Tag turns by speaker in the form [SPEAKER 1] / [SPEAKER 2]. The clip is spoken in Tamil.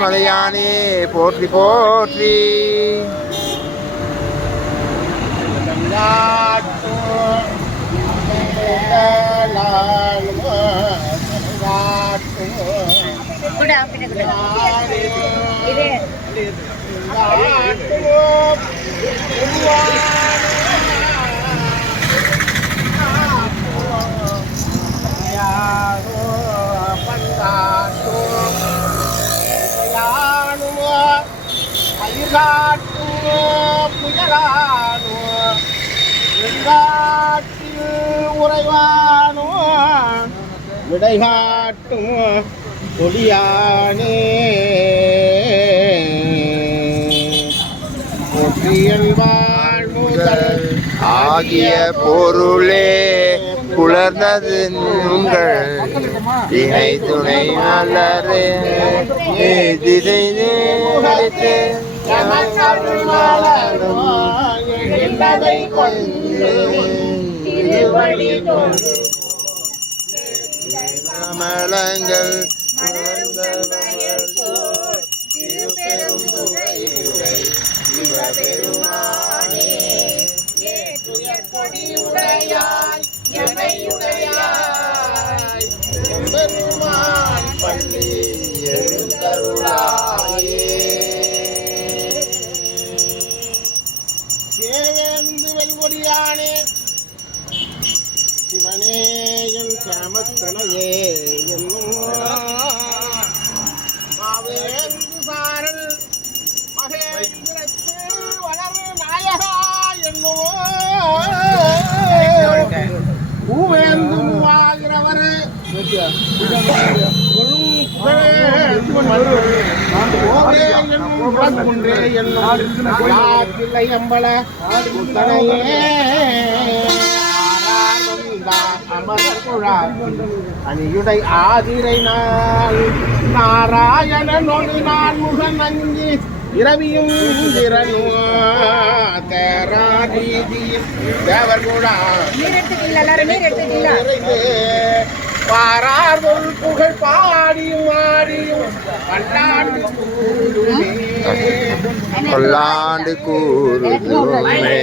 [SPEAKER 1] மலையானே போற்றி போற்றி.
[SPEAKER 2] கூட பின்ன புயலானோ இது
[SPEAKER 3] உறைவானோ விடைகாட்டும் கொடியானே வாழ்முதல்
[SPEAKER 1] ஆகிய பொருளே குளர்ந்தது உங்கள் இணை துணை மலரே திசை
[SPEAKER 3] கொண்டு
[SPEAKER 2] திருவடி தொழு
[SPEAKER 1] கமலங்கள்
[SPEAKER 3] தேவேந்து வெல்கொடியானே சிவனே என் சாமத்துணையே மாவேந்து சாரல் மகேந்திரத்து வளரு நாயகா பூவேந்து மூவாகிறவரு அணியுடை ஆதிரை நாள் நாராயணனொடு நான் முகன் நங்கி இரவியும் தேவர் கூட
[SPEAKER 2] நீர்
[SPEAKER 3] பாராதொல் புகழ் பாடியும் ஆடியும் பல்லாண்டு
[SPEAKER 1] கொல்லாண்டு கூறுதுமே.